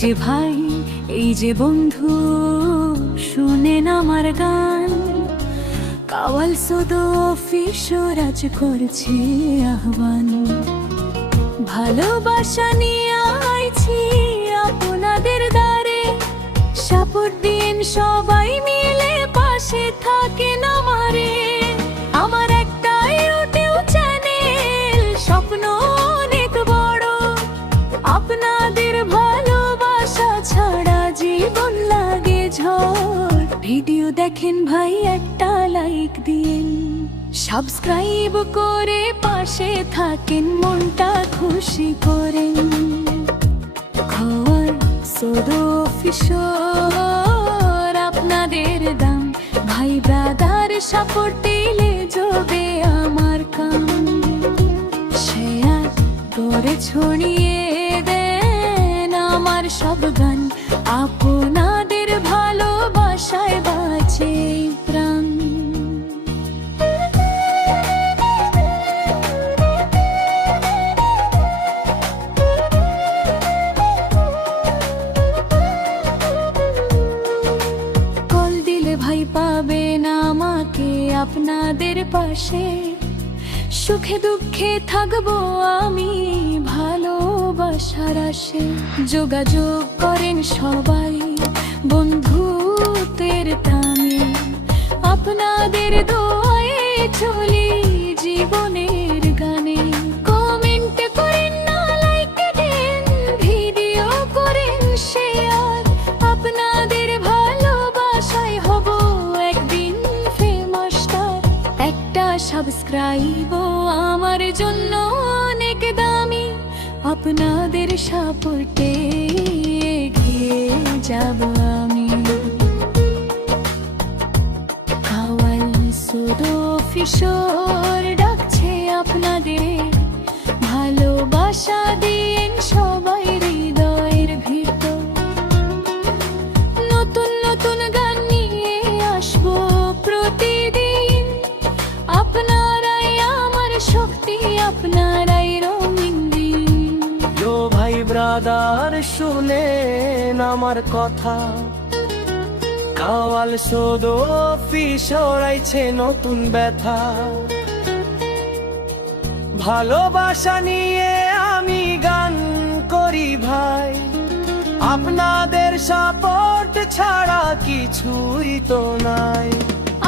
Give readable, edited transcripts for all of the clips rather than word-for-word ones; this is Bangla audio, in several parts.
যে ভাই, এই যে বন্ধু, শুনেন আমার গান। কাওয়াল সদো অফিসর আজ করছে আহ্বান। ভালোবাসা নিয়ে আইছি আপনাদের দ্বারে, সাপোর্ট দিন সবাই মিলে, পাশে থাকেন আমারে। আমার একটা ইউটিউব চ্যানেল, স্বপ্ন অনেক বড়, আপনাদের ভালোবাসা ছাড়া জীবন লাগে ঝড়। ভিডিও দেখেন ভাই, একটা লাইক দিন, সাবস্ক্রাইব করে পাশে থাকেন, মনটা খুশি করেন। খাওয়ার সদো অফিসর আপনাদের দাম, ভাই ব্রাদার সাপোর্ট দিলে জবে আমার কাম। শেয়ার করে ছড়িয়ে দেন আমার সব গান, আপনাদের ভালোবাসায় বাঁচে প্রাণ। কল দিলে ভাই পাবেন আমাকে আপনাদের পাশে, সুখে দুঃখে থাকবো আমি ভালোবাসার আসে। যোগাযোগ করেন সবাই বন্ধুত্বের দামে, আপনাদের দোয়ায় চলি জীবনের গানে। কমেন্ট করেন না, লাইক দেন, ভিডিও করেন শেয়ার, আপনাদের ভালোবাসায় হব একদিন ফেমাস স্টার। একটা সাবস্ক্রাইব আমার জন্য অনেক দামি, আপনাদের সাপোর্টে এগিয়ে যাব আমি। কাওয়াল সদো অফিসর ডাকছে আপনাদের, ভালোবাসা দিন সবাই হৃদয়ের ভিতর। নতুন নতুন গান নিয়ে আসবো প্রতিদিন, আপনারাই আমার শক্তি, আপনারাই রঙিন দিন। লো ভাই ব্রাদার শুনেন আমার কথা, কাওয়াল সদো অফিসর আইছে নতুন ব্যথা। ভালোবাসা নিয়ে আমি গান করি ভাই, আপনাদের সাপোর্ট ছাড়া কিছুই তো নাই।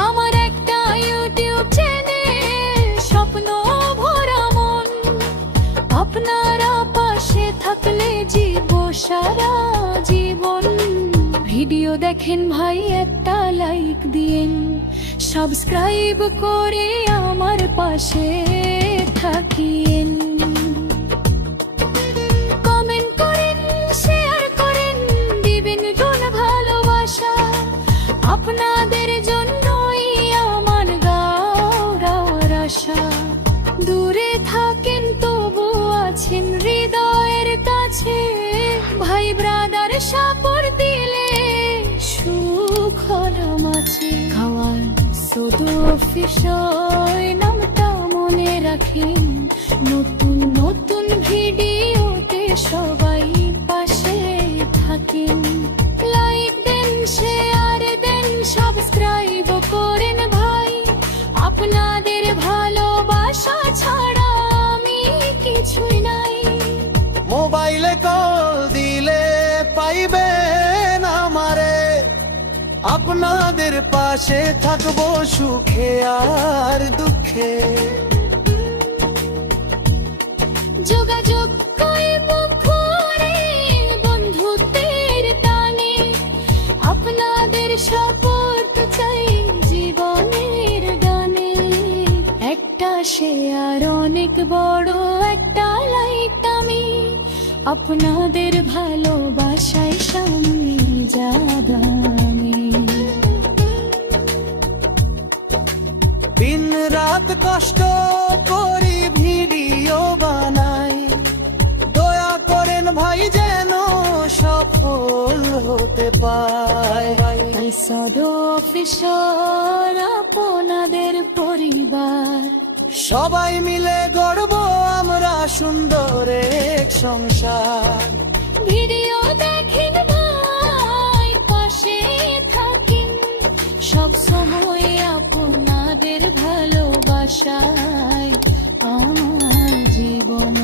আমার একটা ইউটিউব চ্যানেল, স্বপ্ন ভরা মন, আপনারা পাশে থাকলে জীব সারা জীবন। ভিডিও দেখেন ভাই, একটা লাইক দিন, সাবস্ক্রাইব করে আমার পাশে থাকিয়েন। কমেন্ট করেন, শেয়ার করেন, দিবেন গুণ ভালোবাসা, আপনাদের জন্যই আমার গাওয়ার আশা। দূরে থাকেন তবু আছেন হৃদয়ের কাছে, ভাই ব্রাদার সাপোর্ট দিলে সুখ হরম আছে। কাওয়াল সদো অফিসর নামটা মনে রাখেন, নতুন নতুন ভিডিওতে সবাই পাশে থাকেন। লাইক দেন, শেয়ার দেন, সাবস্ক্রাইব করেন ভাই, আপনাদের ভালোবাসা ছাড়া আমি কিছুই নাই। মোবাইলে কল দিলে পাইবেন আমারে, আপনাদের পাশে থাকবো সুখে আর দুঃখে। যোগাযোগ করব ফোনে বন্ধুত্বের টানে, আপনাদের সাপোর্ট চাই জীবনের গানে। একটা শেয়ার অনেক বড়, একটা লাইক আমি, আপনাদের ভালোবাসায় সামনে যাগামি। দিন রাত কষ্ট করি ভিডিও বানাই, দয়া করেন ভাই যেন সফল হতে পায়। সদো অফিসর আপনাদের পরিবার, সবাই মিলে গড়ব আমরা সুন্দর এক সংসার। ভিডিও দেখে ওই আপনাদের ভালোবাসায় আমার জীবন